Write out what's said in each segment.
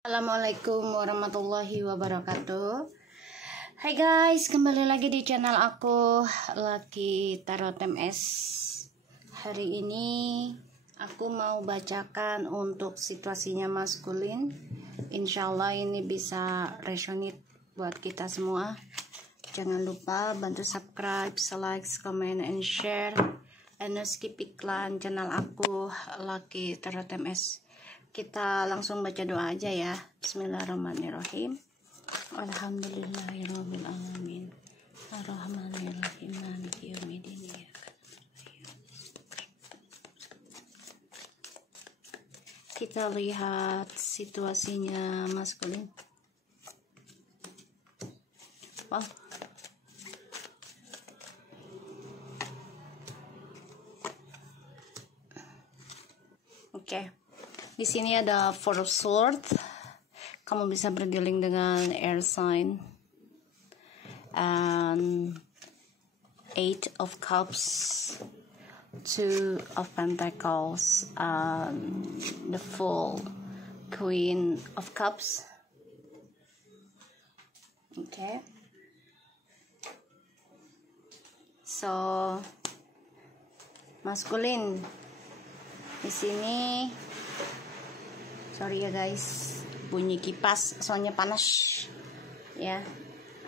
Assalamualaikum warahmatullahi wabarakatuh. Hai guys, kembali lagi di channel aku Lucky Tarot MS. Hari ini aku mau bacakan untuk situasinya maskulin. Insyaallah ini bisa resonate buat kita semua. Jangan lupa bantu subscribe, like, comment, and share. And skip iklan channel aku Lucky Tarot MS. Kita langsung baca doa aja ya. Bismillahirrahmanirrahim. Alhamdulillahirabbil alamin. Arrahmanirrahim. Maliki yaumiddin. Kita lihat situasinya maskulin. Wow. Oke. Di sini ada Four of Swords. Kamu bisa berdealing dengan air sign. And Eight of Cups, Two of Pentacles, and the Full Queen of Cups. Okay. So, maskulin. Di sini sorry ya guys, bunyi kipas soalnya panas ya.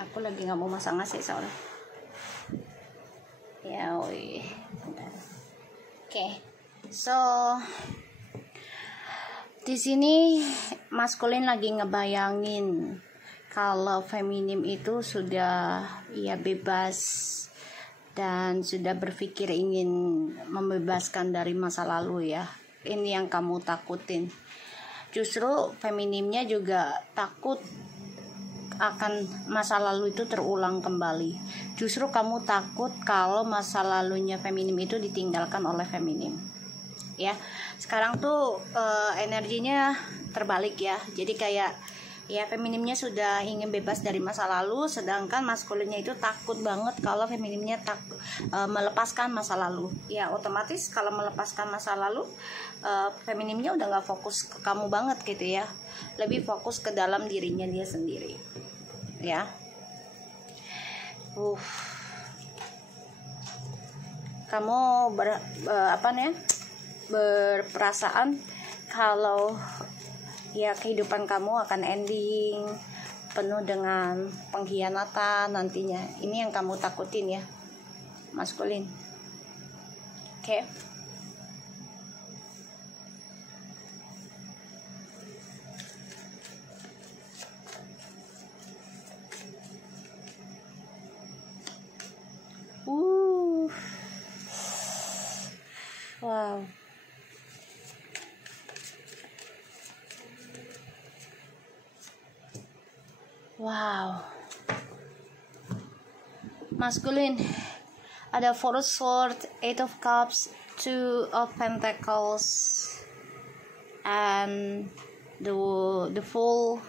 Aku lagi nggak mau masang AC soalnya ya. Oke. So di sini maskulin lagi ngebayangin kalau feminim itu sudah ya bebas dan sudah berpikir ingin membebaskan dari masa lalu ya. Ini yang kamu takutin. Justru feminimnya juga takut akan masa lalu itu terulang kembali. Justru kamu takut kalau masa lalunya feminim itu ditinggalkan oleh feminim. Ya, sekarang tuh energinya terbalik ya. Jadi kayak ya feminimnya sudah ingin bebas dari masa lalu, sedangkan maskulinnya itu takut banget kalau feminimnya melepaskan masa lalu. Ya otomatis kalau melepaskan masa lalu, feminimnya udah nggak fokus ke kamu banget gitu ya, lebih fokus ke dalam dirinya dia sendiri ya. Kamu berperasaan kalau ya kehidupan kamu akan ending penuh dengan pengkhianatan nantinya. Ini yang kamu takutin ya maskulin. Oke. Wow. Wow. Maskulin ada Four of Swords, Eight of Cups, Two of Pentacles, and the Full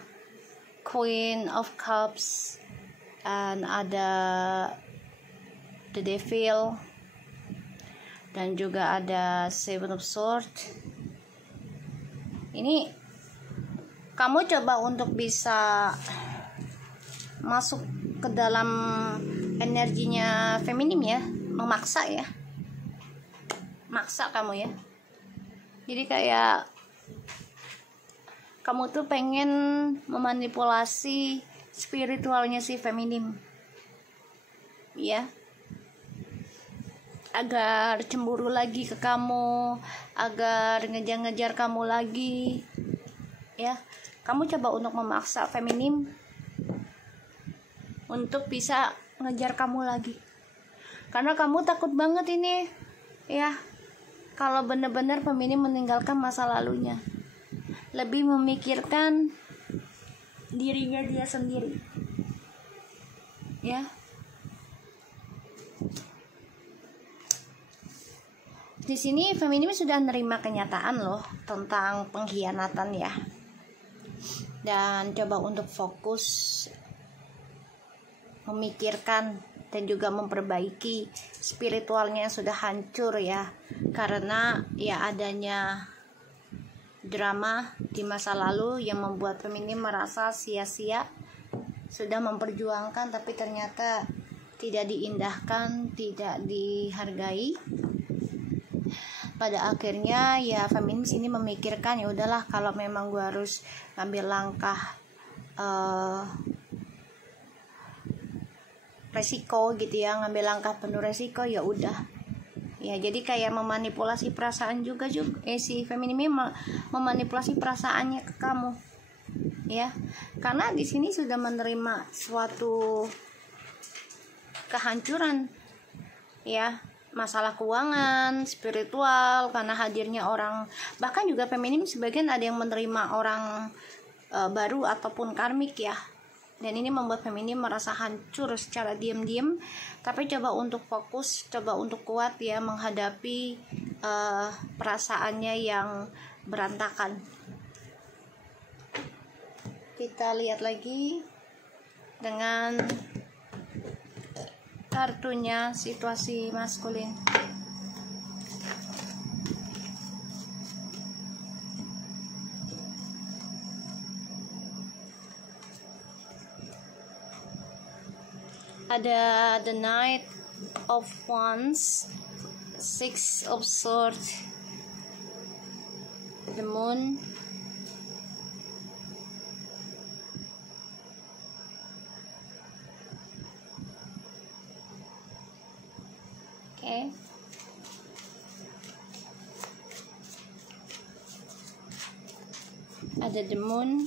Queen of Cups, and ada the Devil, dan juga ada Seven of Swords. Ini kamu coba untuk bisa masuk ke dalam energinya feminim ya, memaksa ya, maksa kamu ya. Jadi kayak kamu tuh pengen memanipulasi spiritualnya si feminim ya, agar cemburu lagi ke kamu, agar ngejar-ngejar kamu lagi ya. Kamu coba untuk memaksa feminim untuk bisa ngejar kamu lagi, karena kamu takut banget ini ya, kalau benar-benar feminim meninggalkan masa lalunya, lebih memikirkan dirinya dia sendiri ya. Di sini feminim sudah menerima kenyataan loh tentang pengkhianatan ya, dan coba untuk fokus memikirkan dan juga memperbaiki spiritualnya yang sudah hancur ya, karena ya adanya drama di masa lalu yang membuat feminim merasa sia-sia, sudah memperjuangkan tapi ternyata tidak diindahkan, tidak dihargai. Pada akhirnya ya feminim sini memikirkan, ya udahlah, kalau memang gue harus ngambil langkah resiko gitu ya, ngambil langkah penuh resiko, ya udah. Ya jadi kayak memanipulasi perasaan juga si feminim memanipulasi perasaannya ke kamu. Ya. Karena di sini sudah menerima suatu kehancuran. Ya. Masalah keuangan, spiritual, karena hadirnya orang, bahkan juga feminim sebagian ada yang menerima orang baru ataupun karmik ya, dan ini membuat feminim merasa hancur secara diam-diam. Tapi coba untuk fokus, coba untuk kuat ya menghadapi perasaannya yang berantakan. Kita lihat lagi dengan kartunya situasi maskulin. Ada the Knight of Wands, Six of Swords, the Moon, okay. Ada the Moon,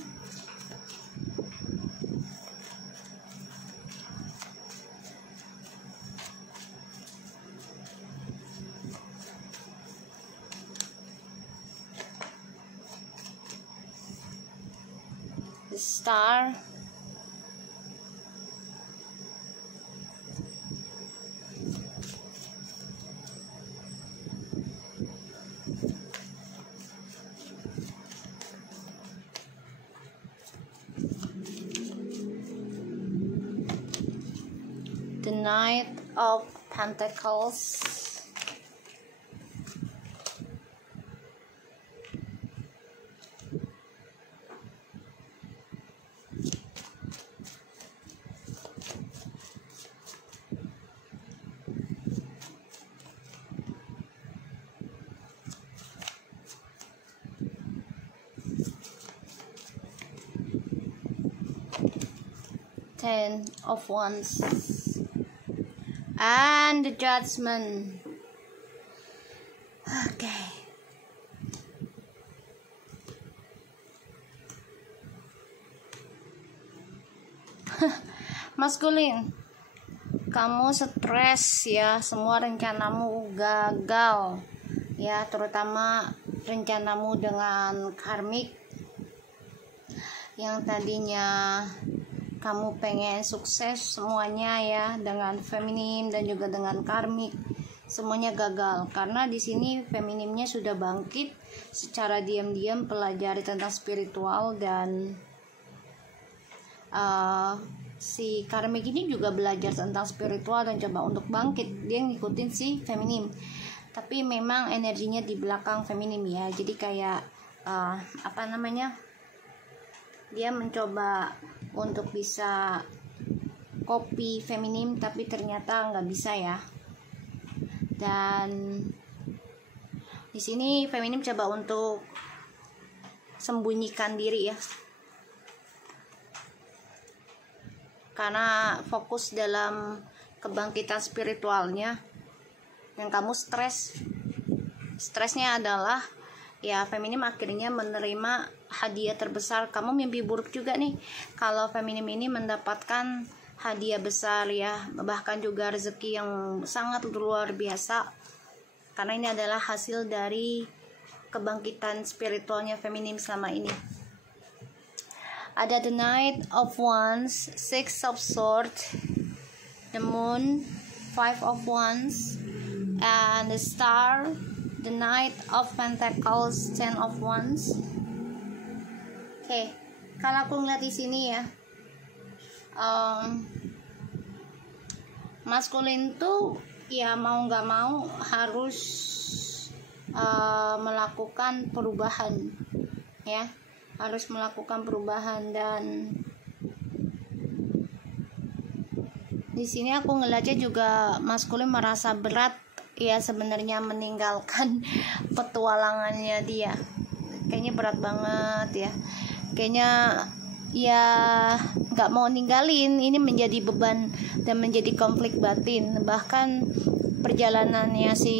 the Star, the Knight of Pentacles, Ten of Wands, and the Judgment. Okay. Maskulin, kamu stres ya, semua rencanamu gagal ya, terutama rencanamu dengan karmik yang tadinya kamu pengen sukses semuanya ya dengan feminim dan juga dengan karmik, semuanya gagal karena di sini feminimnya sudah bangkit secara diam-diam pelajari tentang spiritual, dan si karmik ini juga belajar tentang spiritual dan coba untuk bangkit, dia ngikutin si feminim, tapi memang energinya di belakang feminim ya, jadi kayak dia mencoba untuk bisa copy feminim tapi ternyata nggak bisa ya. Dan di sini feminim coba untuk sembunyikan diri ya, karena fokus dalam kebangkitan spiritualnya. Yang kamu stresnya adalah ya feminim akhirnya menerima hadiah terbesar. Kamu mimpi buruk juga nih kalau feminim ini mendapatkan hadiah besar ya, bahkan juga rezeki yang sangat luar biasa, karena ini adalah hasil dari kebangkitan spiritualnya feminim selama ini. Ada the Knight of Wands, Six of Swords, the Moon, Five of Wands, and the Star, the Knight of Pentacles, Ten of Wands. Oke, kalau aku ngeliat di sini ya, maskulin tuh ya mau nggak mau harus melakukan perubahan ya, harus melakukan perubahan. Dan di sini aku ngeliatnya juga maskulin merasa berat ya sebenarnya meninggalkan petualangannya dia. Kayaknya berat banget ya, kayaknya ya nggak mau ninggalin. Ini menjadi beban dan menjadi konflik batin. Bahkan perjalanannya si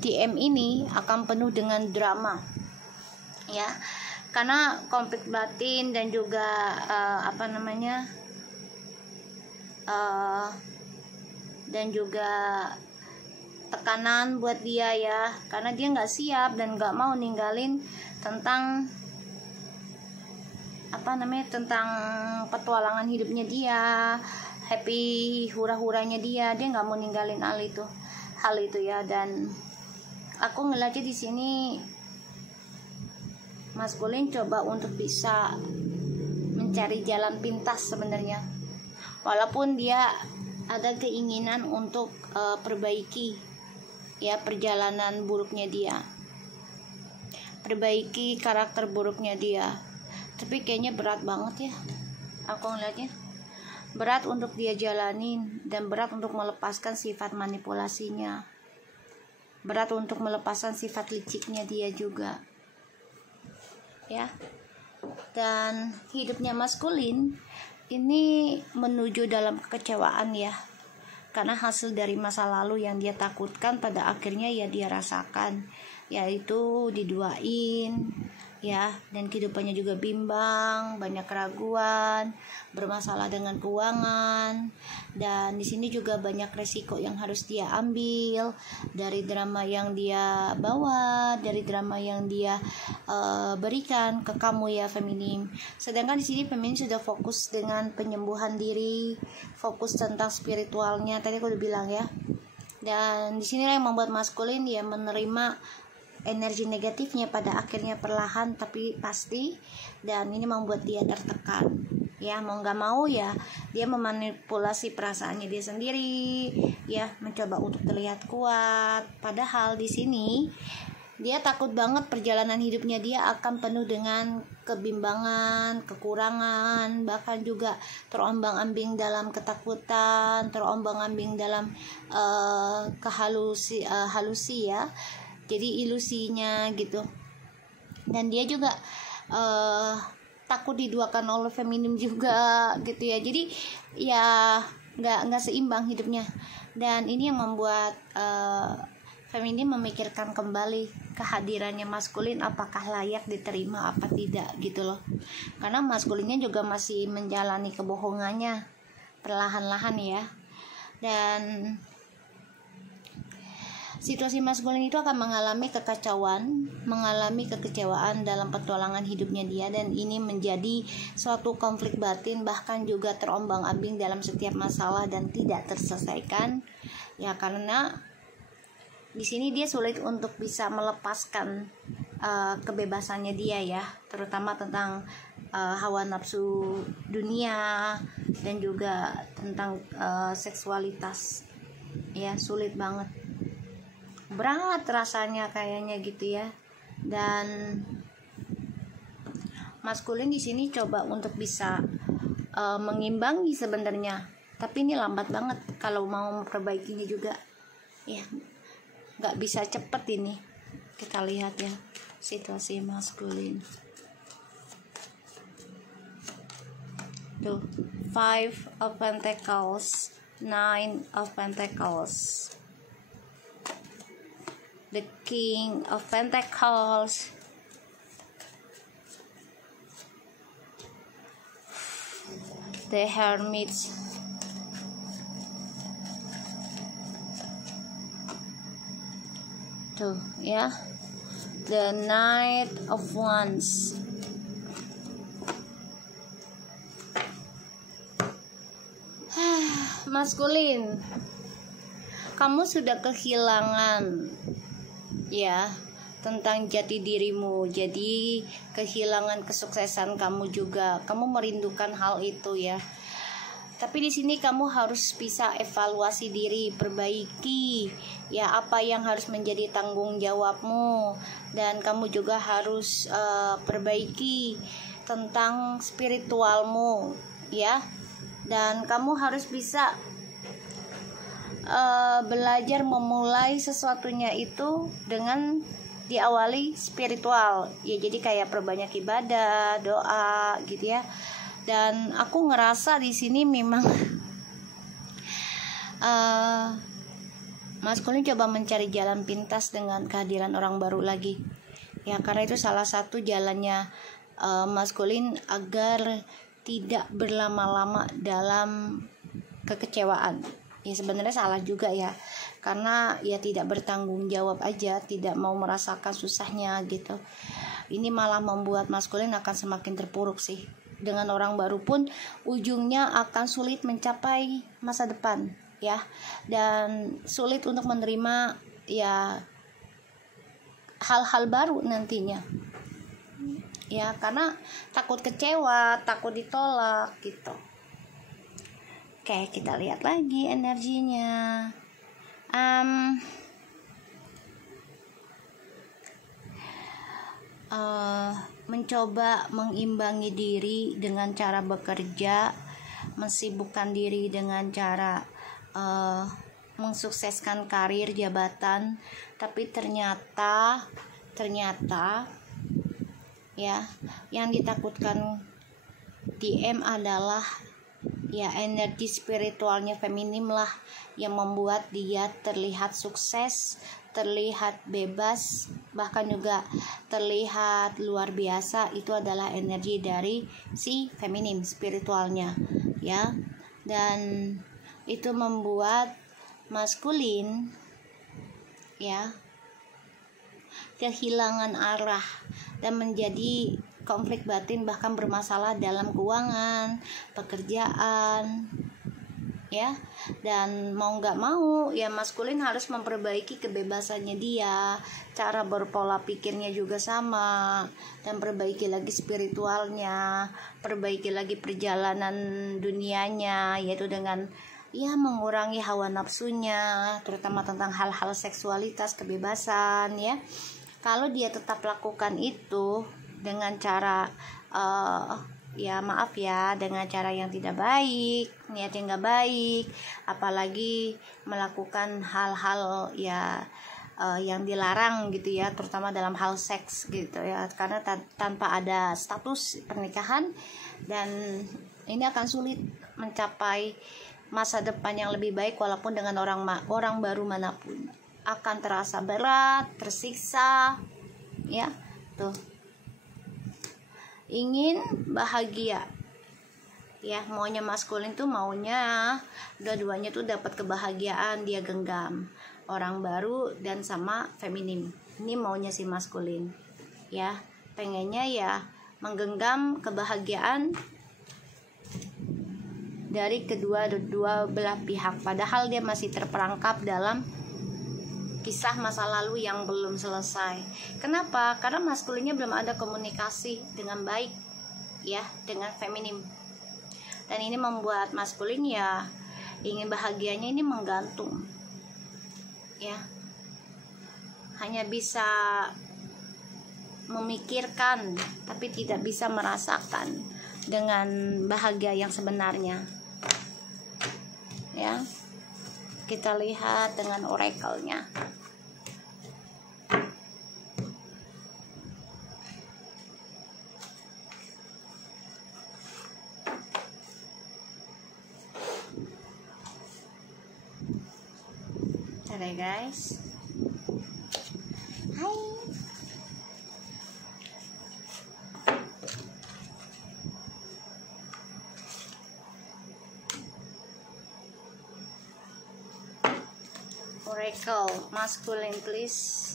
TM ini akan penuh dengan drama ya, karena konflik batin dan juga dan juga tekanan buat dia ya, karena dia nggak siap dan nggak mau ninggalin tentang tentang petualangan hidupnya dia, happy hura-huranya dia nggak mau ninggalin hal itu ya. Dan aku ngeliatnya di sini maskulin coba untuk bisa mencari jalan pintas sebenarnya, walaupun dia ada keinginan untuk perbaiki ya perjalanan buruknya dia, perbaiki karakter buruknya dia. Tapi kayaknya berat banget ya, aku ngeliatnya berat untuk dia jalanin, dan berat untuk melepaskan sifat manipulasinya, berat untuk melepaskan sifat liciknya dia juga ya. Dan hidupnya maskulin ini menuju dalam kekecewaan ya, karena hasil dari masa lalu yang dia takutkan pada akhirnya ya dia rasakan, yaitu diduain ya, dan kehidupannya juga bimbang, banyak keraguan, bermasalah dengan keuangan. Dan di sini juga banyak resiko yang harus dia ambil dari drama yang dia bawa, dari drama yang dia berikan ke kamu ya feminim. Sedangkan di sini feminim sudah fokus dengan penyembuhan diri, fokus tentang spiritualnya tadi aku udah bilang ya. Dan di sinilah yang membuat maskulin ya menerima energi negatifnya pada akhirnya perlahan tapi pasti, dan ini membuat dia tertekan ya, mau nggak mau ya dia memanipulasi perasaannya dia sendiri ya, mencoba untuk terlihat kuat, padahal di sini dia takut banget perjalanan hidupnya dia akan penuh dengan kebimbangan, kekurangan, bahkan juga terombang-ambing dalam ketakutan, terombang-ambing dalam halusi ya, jadi ilusinya gitu. Dan dia juga takut diduakan oleh feminim juga gitu ya, jadi ya nggak seimbang hidupnya. Dan ini yang membuat feminim memikirkan kembali kehadirannya maskulin apakah layak diterima apa tidak gitu loh, karena maskulinnya juga masih menjalani kebohongannya perlahan-lahan ya. Dan situasi maskulin itu akan mengalami kekacauan, mengalami kekecewaan dalam petualangan hidupnya dia, dan ini menjadi suatu konflik batin, bahkan juga terombang-ambing dalam setiap masalah dan tidak terselesaikan ya, karena di sini dia sulit untuk bisa melepaskan kebebasannya dia ya, terutama tentang hawa nafsu dunia dan juga tentang seksualitas ya, sulit banget, berat rasanya kayaknya gitu ya. Dan maskulin di sini coba untuk bisa mengimbangi sebenarnya, tapi ini lambat banget kalau mau memperbaikinya juga ya, nggak bisa cepet ini. Kita lihat ya situasi maskulin tuh, 5 of Pentacles, 9 of Pentacles, the King of Pentacles, the Hermit, tuh ya, the Knight of Wands, maskulin, kamu sudah kehilangan ya tentang jati dirimu, jadi kehilangan kesuksesan kamu juga, kamu merindukan hal itu ya. Tapi di sini kamu harus bisa evaluasi diri, perbaiki ya apa yang harus menjadi tanggung jawabmu, dan kamu juga harus perbaiki tentang spiritualmu ya. Dan kamu harus bisa belajar memulai sesuatunya itu dengan diawali spiritual ya, jadi kayak perbanyak ibadah, doa gitu ya. Dan aku ngerasa di sini memang maskulin coba mencari jalan pintas dengan kehadiran orang baru lagi ya, karena itu salah satu jalannya maskulin agar tidak berlama-lama dalam kekecewaan. Ya sebenarnya salah juga ya, karena ya tidak bertanggung jawab aja, tidak mau merasakan susahnya gitu. Ini malah membuat maskulin akan semakin terpuruk sih. Dengan orang baru pun ujungnya akan sulit mencapai masa depan ya, dan sulit untuk menerima ya hal-hal baru nantinya ya, karena takut kecewa, takut ditolak gitu. Oke, kita lihat lagi energinya. Mencoba mengimbangi diri dengan cara bekerja, mensibukkan diri dengan cara mensukseskan karir, jabatan, tapi ternyata ya yang ditakutkan DM adalah ya energi spiritualnya feminim lah yang membuat dia terlihat sukses, terlihat bebas, bahkan juga terlihat luar biasa. Itu adalah energi dari si feminim spiritualnya ya, dan itu membuat maskulin ya kehilangan arah dan menjadi konflik batin, bahkan bermasalah dalam keuangan, pekerjaan ya. Dan mau nggak mau ya maskulin harus memperbaiki kebebasannya dia, cara berpola pikirnya juga sama, dan perbaiki lagi spiritualnya, perbaiki lagi perjalanan dunianya, yaitu dengan ya mengurangi hawa nafsunya, terutama tentang hal-hal seksualitas, kebebasan ya. Kalau dia tetap lakukan itu dengan cara ya maaf ya, dengan cara yang tidak baik, niat yang nggak baik, apalagi melakukan hal-hal ya yang dilarang gitu ya, terutama dalam hal seks gitu ya, karena tanpa ada status pernikahan, dan ini akan sulit mencapai masa depan yang lebih baik walaupun dengan orang baru manapun. Akan terasa berat, tersiksa ya. Tuh, ingin bahagia ya, maunya maskulin tuh maunya dua-duanya tuh dapat kebahagiaan, dia genggam orang baru dan sama feminim. Ini maunya si maskulin ya, pengennya ya menggenggam kebahagiaan dari kedua belah pihak, padahal dia masih terperangkap dalam kisah masa lalu yang belum selesai. Kenapa? Karena maskulinnya belum ada komunikasi dengan baik ya dengan feminim, dan ini membuat maskulin ya ingin bahagianya ini menggantung ya, hanya bisa memikirkan tapi tidak bisa merasakan dengan bahagia yang sebenarnya ya. Kita lihat dengan oracle-nya. Oke guys. Hai. Oracle masculine please.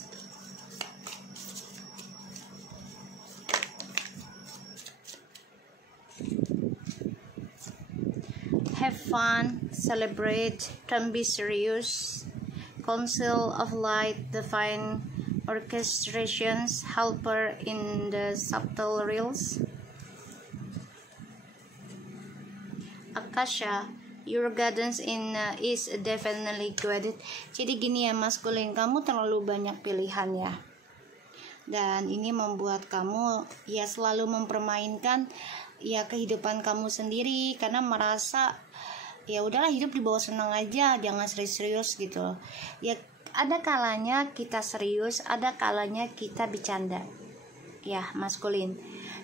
Have fun, celebrate, don't be serious. Council of Light, divine orchestrations, helper in the subtle realms. Akasha, your guidance is definitely good. Jadi gini ya maskulin, kamu terlalu banyak pilihan ya. Dan ini membuat kamu ya selalu mempermainkan ya kehidupan kamu sendiri, karena merasa ya udahlah hidup dibawa senang aja, jangan serius-serius gitu. Ya ada kalanya kita serius, ada kalanya kita bercanda. Ya maskulin,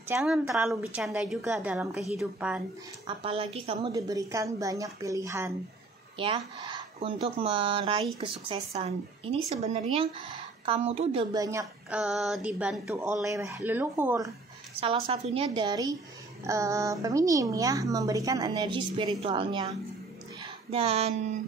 jangan terlalu bercanda juga dalam kehidupan, apalagi kamu diberikan banyak pilihan ya untuk meraih kesuksesan. Ini sebenarnya kamu tuh udah banyak dibantu oleh leluhur, salah satunya dari feminim ya, memberikan energi spiritualnya. Dan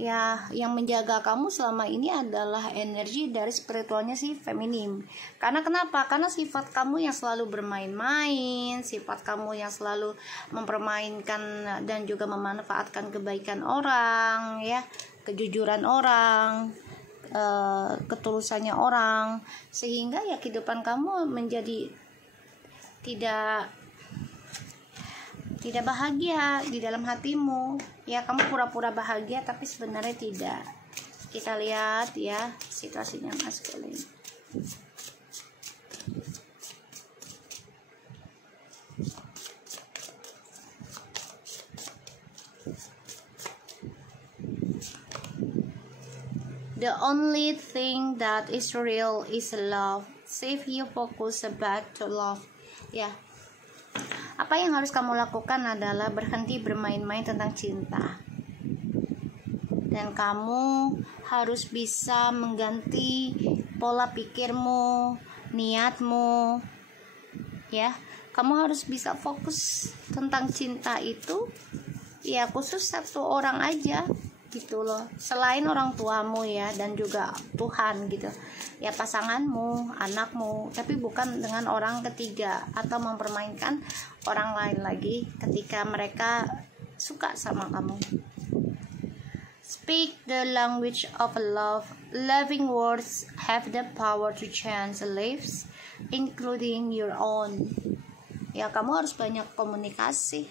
ya yang menjaga kamu selama ini adalah energi dari spiritualnya si feminim. Karena kenapa? Karena sifat kamu yang selalu bermain-main, sifat kamu yang selalu mempermainkan dan juga memanfaatkan kebaikan orang ya, kejujuran orang, ketulusannya orang, sehingga ya kehidupan kamu menjadi tidak bahagia di dalam hatimu ya. Kamu pura-pura bahagia tapi sebenarnya tidak. Kita lihat ya situasinya maskulin. The only thing that is real is love. Save you focus back to love. Ya. Apa yang harus kamu lakukan adalah berhenti bermain-main tentang cinta. Dan kamu harus bisa mengganti pola pikirmu, niatmu. Ya, kamu harus bisa fokus tentang cinta itu ya khusus satu orang aja gitu loh, selain orang tuamu ya, dan juga Tuhan gitu ya, pasanganmu, anakmu, tapi bukan dengan orang ketiga atau mempermainkan orang lain lagi ketika mereka suka sama kamu. Speak the language of love. Loving words have the power to change lives, including your own. Ya, kamu harus banyak komunikasi.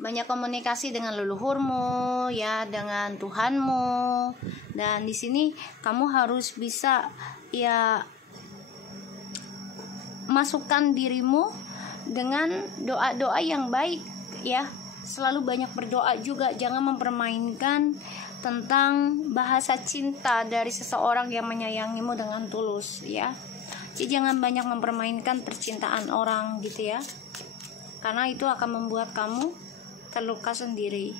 Banyak komunikasi dengan leluhurmu ya, dengan Tuhanmu. Dan di sini kamu harus bisa ya masukkan dirimu dengan doa-doa yang baik ya. Selalu banyak berdoa juga, jangan mempermainkan tentang bahasa cinta dari seseorang yang menyayangimu dengan tulus ya. Jadi jangan banyak mempermainkan percintaan orang gitu ya, karena itu akan membuat kamu terluka sendiri.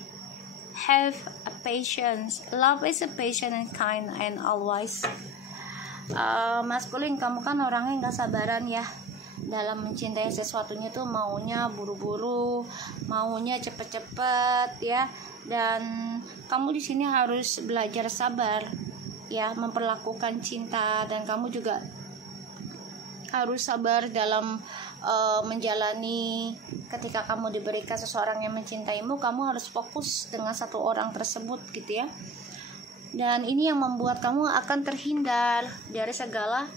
Have a patience. Love is a patient and kind and always. Maskulin, kamu kan orangnya nggak sabaran ya dalam mencintai sesuatunya tuh, maunya buru-buru, maunya cepet-cepet ya. Dan kamu di sini harus belajar sabar ya, memperlakukan cinta, dan kamu juga harus sabar dalam menjalani. Ketika kamu diberikan seseorang yang mencintaimu, kamu harus fokus dengan satu orang tersebut gitu ya. Dan ini yang membuat kamu akan terhindar dari segala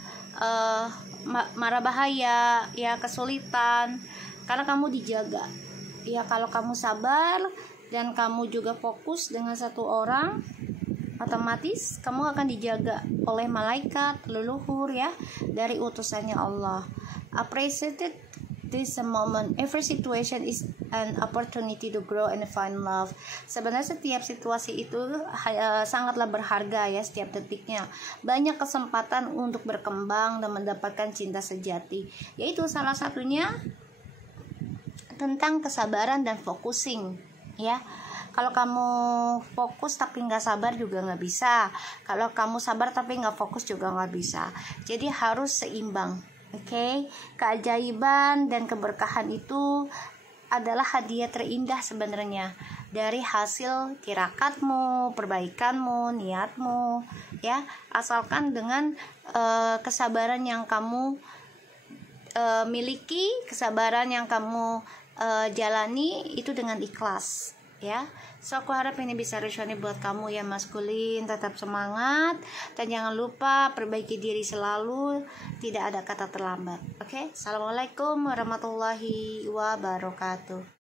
mara bahaya ya, kesulitan, karena kamu dijaga ya. Kalau kamu sabar dan kamu juga fokus dengan satu orang, otomatis kamu akan dijaga oleh malaikat, leluhur ya, dari utusannya Allah. Appreciate this moment. Every situation is an opportunity to grow and find love. Sebenarnya setiap situasi itu sangatlah berharga ya, setiap detiknya. Banyak kesempatan untuk berkembang dan mendapatkan cinta sejati. Yaitu salah satunya tentang kesabaran dan focusing ya. Kalau kamu fokus tapi nggak sabar juga nggak bisa. Kalau kamu sabar tapi nggak fokus juga nggak bisa. Jadi harus seimbang. Oke, keajaiban dan keberkahan itu adalah hadiah terindah sebenarnya dari hasil tirakatmu, perbaikanmu, niatmu ya. Asalkan dengan kesabaran yang kamu miliki, kesabaran yang kamu jalani itu dengan ikhlas ya. So aku harap ini bisa resonate buat kamu ya maskulin. Tetap semangat dan jangan lupa perbaiki diri selalu, tidak ada kata terlambat. Oke, assalamualaikum warahmatullahi wabarakatuh.